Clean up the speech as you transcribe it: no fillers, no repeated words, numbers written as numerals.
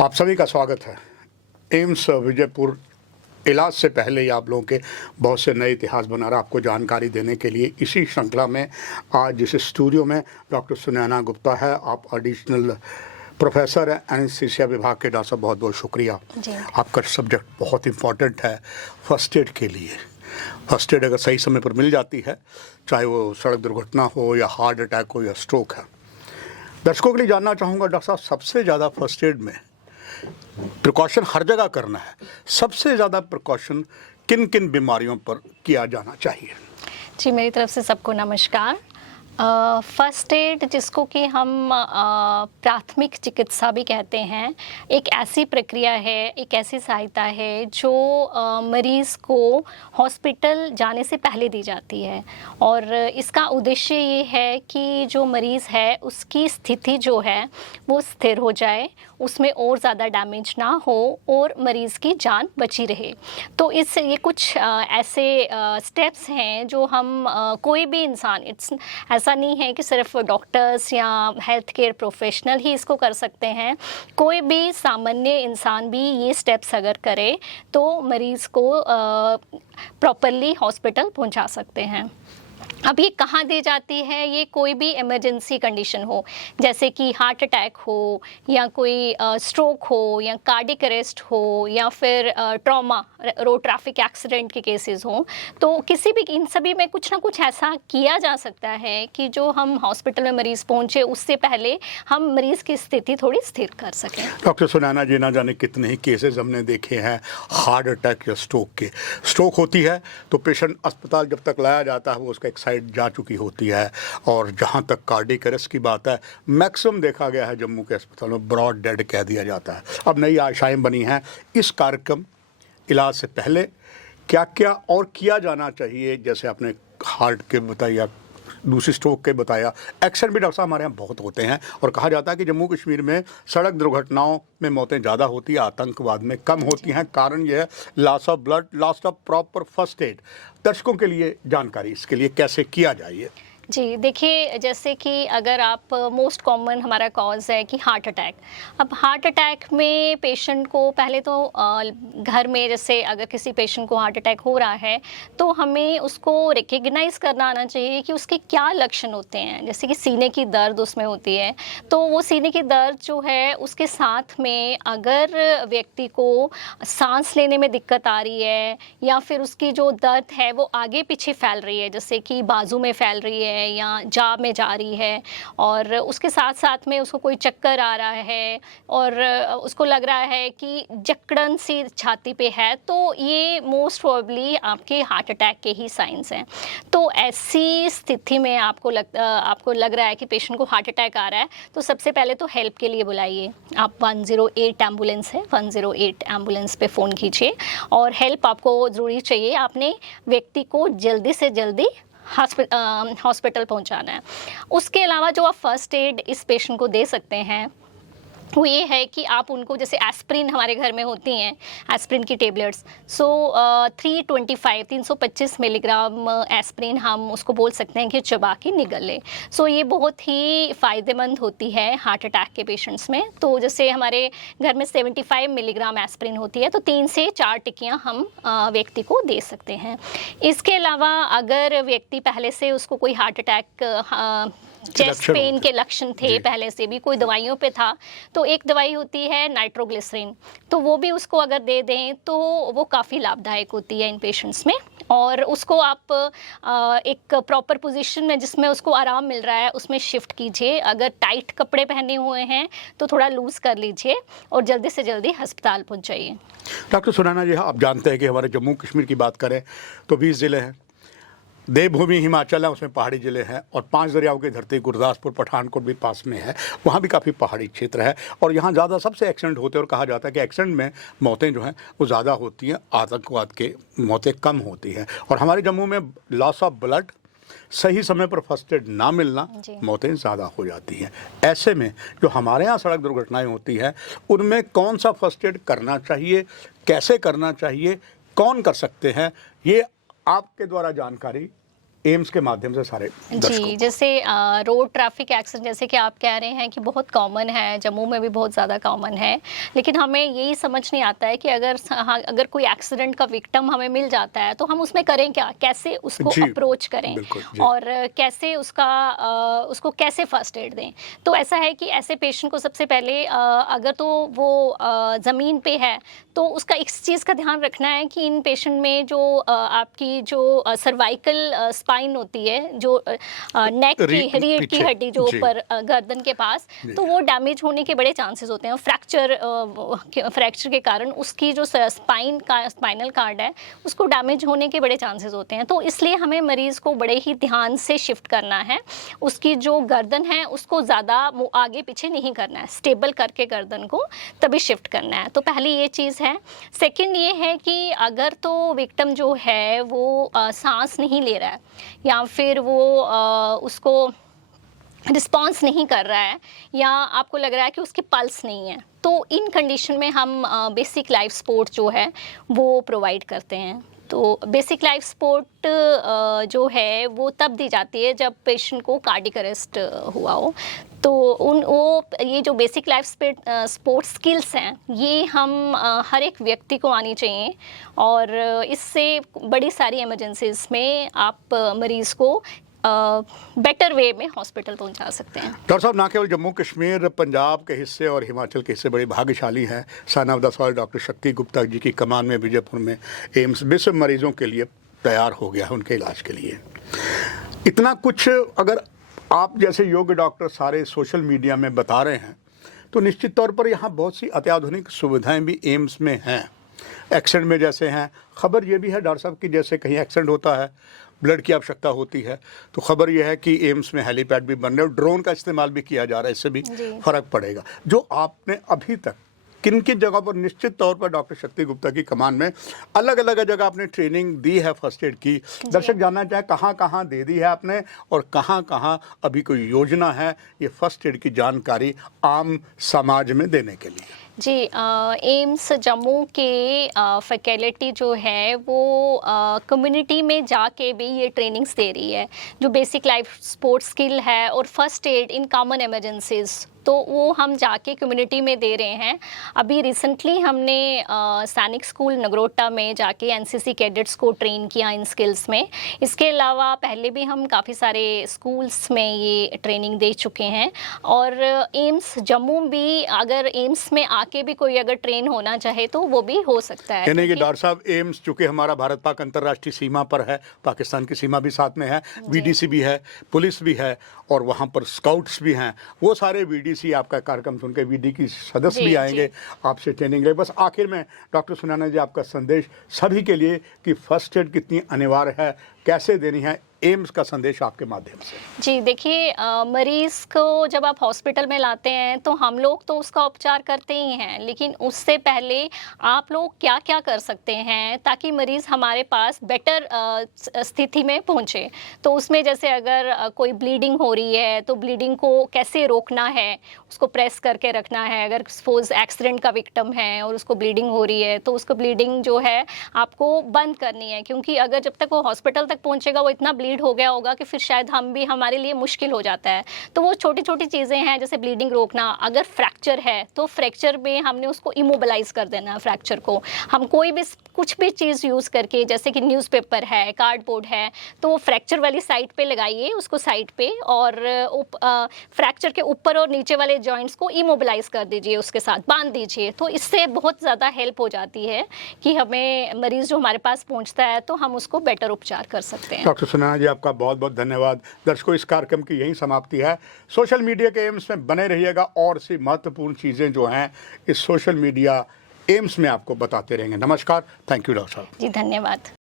आप सभी का स्वागत है। एम्स विजयपुर इलाज से पहले ही आप लोगों के बहुत से नए इतिहास बना रहा आपको जानकारी देने के लिए इसी श्रृंखला में आज जिस स्टूडियो में डॉक्टर सुनैना गुप्ता है, आप एडिशनल प्रोफेसर हैं एनेस्थीसिया विभाग के। डॉक्टर साहब बहुत बहुत शुक्रिया। आपका सब्जेक्ट बहुत इम्पॉर्टेंट है फर्स्ट एड के लिए। फर्स्ट एड अगर सही समय पर मिल जाती है, चाहे वो सड़क दुर्घटना हो या हार्ट अटैक हो या स्ट्रोक है। दर्शकों के लिए जानना चाहूँगा डॉक्टर साहब, सबसे ज़्यादा फर्स्ट एड में प्रिकॉशन हर जगह करना है, सबसे ज़्यादा प्रिकॉशन किन किन बीमारियों पर किया जाना चाहिए? जी, मेरी तरफ से सबको नमस्कार। फर्स्ट एड, जिसको कि हम प्राथमिक चिकित्सा भी कहते हैं, एक ऐसी प्रक्रिया है, एक ऐसी सहायता है जो मरीज़ को हॉस्पिटल जाने से पहले दी जाती है। और इसका उद्देश्य ये है कि जो मरीज़ है उसकी स्थिति जो है वो स्थिर हो जाए, उसमें और ज़्यादा डैमेज ना हो और मरीज़ की जान बची रहे। तो ये कुछ ऐसे स्टेप्स हैं जो हम कोई भी इंसान, ऐसा नहीं है कि सिर्फ डॉक्टर्स या हेल्थ केयर प्रोफेशनल ही इसको कर सकते हैं। कोई भी सामान्य इंसान भी ये स्टेप्स अगर करे तो मरीज़ को प्रॉपरली हॉस्पिटल पहुंचा सकते हैं। अब ये कहाँ दी जाती है? ये कोई भी इमरजेंसी कंडीशन हो, जैसे कि हार्ट अटैक हो या कोई स्ट्रोक हो या कार्डियक अरेस्ट हो या फिर ट्रॉमा, रोड ट्रैफिक एक्सीडेंट के केसेस हों, तो किसी भी इन सभी में कुछ ना कुछ ऐसा किया जा सकता है कि जो हम हॉस्पिटल में मरीज़ पहुँचे उससे पहले हम मरीज़ की स्थिति थोड़ी स्थिर कर सकें। डॉक्टर सुनैना जी, ना जाने कितने ही केसेस हमने देखे हैं हार्ट अटैक या स्ट्रोक के। स्ट्रोक होती है तो पेशेंट अस्पताल जब तक लाया जाता है वो उसका एक साइड जा चुकी होती है, और जहाँ तक कार्डियक अरेस्ट की बात है, मैक्सिमम देखा गया है जम्मू के अस्पताल में ब्रॉड डेड कह दिया जाता है। अब नई आशाएं बनी हैं। इस कार्यक्रम इलाज से पहले क्या क्या और किया जाना चाहिए? जैसे आपने हार्ट के बताया, दूसरी स्ट्रोक के बताया, एक्सीडेंट भी डॉक्टर साहब हमारे यहाँ बहुत होते हैं और कहा जाता है कि जम्मू कश्मीर में सड़क दुर्घटनाओं में मौतें ज़्यादा होती है, आतंकवाद में कम होती हैं। कारण यह है loss of blood, loss of proper first aid. दर्शकों के लिए जानकारी, इसके लिए कैसे किया जाए? जी, देखिए, जैसे कि अगर आप मोस्ट कॉमन हमारा कॉज़ है कि हार्ट अटैक। अब हार्ट अटैक में पेशेंट को पहले तो घर में, जैसे अगर किसी पेशेंट को हार्ट अटैक हो रहा है तो हमें उसको रिकग्नाइज़ करना आना चाहिए कि उसके क्या लक्षण होते हैं। जैसे कि सीने की दर्द उसमें होती है, तो वो सीने की दर्द जो है उसके साथ में अगर व्यक्ति को सांस लेने में दिक्कत आ रही है या फिर उसकी जो दर्द है वो आगे पीछे फैल रही है, जैसे कि बाजू में फैल रही है या जाँघ में जा रही है, और उसके साथ साथ में उसको कोई चक्कर आ रहा है और उसको लग रहा है कि जकड़न सी छाती पे है, तो ये मोस्ट प्रोबेबली आपके हार्ट अटैक के ही साइंस हैं। तो ऐसी स्थिति में आपको लग रहा है कि पेशेंट को हार्ट अटैक आ रहा है, तो सबसे पहले तो हेल्प के लिए बुलाइए। आप 108 एम्बुलेंस है, 108 एम्बुलेंस पे फ़ोन कीजिए और हेल्प आपको ज़रूरी चाहिए। आपने व्यक्ति को जल्दी से जल्दी हॉस्पिटल पहुंचाना है। उसके अलावा जो आप फर्स्ट एड इस पेशेंट को दे सकते हैं वो ये है कि आप उनको, जैसे एस्प्रिन हमारे घर में होती हैं, एस्प्रिन की टेबलेट्स, 325 मिलीग्राम एस्प्रिन हम उसको बोल सकते हैं कि चबा के निगल ले। ये बहुत ही फ़ायदेमंद होती है हार्ट अटैक के पेशेंट्स में। तो जैसे हमारे घर में 75 मिलीग्राम एस्प्रिन होती है, तो 3 से 4 टिक्कियाँ हम व्यक्ति को दे सकते हैं। इसके अलावा अगर व्यक्ति पहले से उसको कोई हार्ट अटैक, चेस्ट पेन के लक्षण थे, पहले से भी कोई दवाइयों पे था, तो एक दवाई होती है नाइट्रोग्लिसरीन, तो वो भी उसको अगर दे दें तो वो काफ़ी लाभदायक होती है इन पेशेंट्स में। और उसको आप एक प्रॉपर पोजीशन में जिसमें उसको आराम मिल रहा है उसमें शिफ्ट कीजिए। अगर टाइट कपड़े पहने हुए हैं तो थोड़ा लूज़ कर लीजिए और जल्दी से जल्दी अस्पताल पहुँचाइए। डॉक्टर सुनैना जी, आप जानते हैं कि हमारे जम्मू कश्मीर की बात करें तो 20 ज़िले हैं, देवभूमि हिमाचल है, उसमें पहाड़ी ज़िले हैं, और 5 दरियाओं की धरती गुरदासपुर, पठानकोट भी पास में है, वहाँ भी काफ़ी पहाड़ी क्षेत्र है और यहाँ ज़्यादा सबसे एक्सीडेंट होते हैं। और कहा जाता है कि एक्सीडेंट में मौतें जो हैं वो ज़्यादा होती हैं, आतंकवाद के मौतें कम होती हैं। और हमारे जम्मू में लॉस ऑफ ब्लड, सही समय पर फर्स्ट एड ना मिलना, मौतें ज़्यादा हो जाती हैं। ऐसे में जो हमारे यहाँ सड़क दुर्घटनाएँ होती हैं उनमें कौन सा फर्स्ट एड करना चाहिए, कैसे करना चाहिए, कौन कर सकते हैं, ये आपके द्वारा जानकारी एम्स के माध्यम से सारे दर्शकों जी, को? जैसे रोड ट्रैफिक एक्सीडेंट जैसे कि आप कह रहे हैं कि बहुत कॉमन है, जम्मू में भी बहुत ज़्यादा कॉमन है। लेकिन हमें यही समझ नहीं आता है कि अगर कोई एक्सीडेंट का विक्टिम हमें मिल जाता है, तो हम उसमें करें क्या? कैसे उसको जी, अप्रोच करें बिल्कुल, जी। और कैसे उसको कैसे फर्स्ट एड दें? तो ऐसा है कि ऐसे पेशेंट को सबसे पहले अगर तो वो ज़मीन पे है, तो उसका इस चीज़ का ध्यान रखना है कि इन पेशेंट में जो आपकी जो सर्वाइकल स्पाइन होती है, जो नेक की रीढ़ की पीछे, हड्डी जो जी। ऊपर गर्दन के पास, तो वो डैमेज होने के बड़े चांसेस होते हैं। फ्रैक्चर के कारण उसकी जो स्पाइनल कार्ड है, उसको डैमेज होने के बड़े चांसेस होते हैं। तो इसलिए हमें मरीज़ को बड़े ही ध्यान से शिफ्ट करना है। उसकी जो गर्दन है उसको ज़्यादा आगे पीछे नहीं करना है, स्टेबल करके गर्दन को तभी शिफ्ट करना है। तो पहली ये चीज़ है। सेकंड ये है कि अगर तो विक्टिम जो है वो सांस नहीं ले रहा है या फिर वो उसको रिस्पॉन्स नहीं कर रहा है या आपको लग रहा है कि उसकी पल्स नहीं है, तो इन कंडीशन में हम बेसिक लाइफ सपोर्ट जो है वो प्रोवाइड करते हैं। तो बेसिक लाइफ सपोर्ट जो है वो तब दी जाती है जब पेशेंट को कार्डियक अरेस्ट हुआ हो। तो ये जो बेसिक लाइफ सपोर्ट स्किल्स हैं, ये हम हर एक व्यक्ति को आनी चाहिए और इससे बड़ी सारी इमरजेंसीज में आप मरीज़ को बेटर वे में हॉस्पिटल पहुंचा सकते हैं। डॉक्टर साहब, ना केवल जम्मू कश्मीर, पंजाब के हिस्से और हिमाचल के हिस्से बड़े भाग्यशाली हैं। Son of the soil doctor शक्ति गुप्ता जी की कमान में विजयपुर में एम्स 20 मरीजों के लिए तैयार हो गया है उनके इलाज के लिए। इतना कुछ अगर आप जैसे योग्य डॉक्टर सारे सोशल मीडिया में बता रहे हैं, तो निश्चित तौर पर यहाँ बहुत सी अत्याधुनिक सुविधाएं भी एम्स में हैं। एक्सीडेंट में जैसे हैं, खबर ये भी है डॉक्टर साहब कि जैसे कहीं एक्सीडेंट होता है, ब्लड की आवश्यकता होती है, तो खबर यह है कि एम्स में हेलीपैड भी बन रहे हैं, ड्रोन का इस्तेमाल भी किया जा रहा है, इससे भी फर्क पड़ेगा। जो आपने अभी तक किन किन जगहों पर निश्चित तौर पर डॉक्टर शक्ति गुप्ता की कमान में अलग अलग जगह आपने ट्रेनिंग दी है फर्स्ट एड की, दर्शक जानना चाहे कहाँ कहाँ दे दी है आपने और कहाँ कहाँ अभी कोई योजना है ये फर्स्ट एड की जानकारी आम समाज में देने के लिए? जी, एम्स जम्मू के फैकल्टी जो है वो कम्युनिटी में जाके भी ये ट्रेनिंग्स दे रही है, जो बेसिक लाइफ सपोर्ट स्किल है और first aid in common emergencies, तो वो हम जाके कम्युनिटी में दे रहे हैं। अभी रिसेंटली हमने सैनिक स्कूल नगरोटा में जाके एनसीसी कैडेट्स को ट्रेन किया इन स्किल्स में। इसके अलावा पहले भी हम काफ़ी सारे स्कूल्स में ये ट्रेनिंग दे चुके हैं और एम्स जम्मू भी, अगर एम्स में आके भी कोई अगर ट्रेन होना चाहे तो वो भी हो सकता है। यानी कि डॉक्टर साहब, एम्स चूँकि हमारा भारत पाक अंतर्राष्ट्रीय सीमा पर है, पाकिस्तान की सीमा भी साथ में है, वीडीसी भी है, पुलिस भी है और वहाँ पर स्काउट्स भी हैं, वो सारे वीडीसी आपका कार्यक्रम सुन के वीडी की सदस्य भी आएंगे आपसे ट्रेनिंग ले। बस आखिर में डॉक्टर सुनैना जी, आपका संदेश सभी के लिए कि फर्स्ट एड कितनी अनिवार्य है, कैसे देनी है, एम्स का संदेश आपके माध्यम से। जी देखिए, मरीज़ को जब आप हॉस्पिटल में लाते हैं तो हम लोग तो उसका उपचार करते ही हैं, लेकिन उससे पहले आप लोग क्या क्या कर सकते हैं ताकि मरीज़ हमारे पास बेटर स्थिति में पहुंचे। तो उसमें जैसे अगर कोई ब्लीडिंग हो रही है तो ब्लीडिंग को कैसे रोकना है, उसको प्रेस करके रखना है। अगर सपोज एक्सीडेंट का विक्टिम है और उसको ब्लीडिंग हो रही है तो उसको ब्लीडिंग जो है आपको बंद करनी है, क्योंकि अगर जब तक वो हॉस्पिटल तक पहुंचेगा वो इतना ब्लीड हो गया होगा कि फिर शायद हमारे लिए मुश्किल हो जाता है। तो वो छोटी छोटी चीज़ें हैं जैसे ब्लीडिंग रोकना। अगर फ्रैक्चर है तो फ्रैक्चर में हमने उसको इमोबिलाइज कर देना है। फ्रैक्चर को हम कुछ भी चीज़ यूज़ करके, जैसे कि न्यूज़पेपर है, कार्डबोर्ड है, तो वो फ्रैक्चर वाली साइड पे लगाइए उसको साइड पे, और फ्रैक्चर के ऊपर और नीचे वाले जॉइंट्स को इमोबिलाइज कर दीजिए, उसके साथ बांध दीजिए। तो इससे बहुत ज़्यादा हेल्प हो जाती है कि हमें मरीज़ जो हमारे पास पहुंचता है तो हम उसको बेटर उपचार कर सकते हैं। डॉक्टर सुनैना जी, आपका बहुत बहुत धन्यवाद। दर्शकों, इस कार्यक्रम की यही समाप्ति है। सोशल मीडिया के एम्स में बने रहिएगा और सी महत्वपूर्ण चीज़ें जो हैं इस सोशल मीडिया एम्स में आपको बताते रहेंगे। नमस्कार, थैंक यू डॉक्टर साहब। जी धन्यवाद।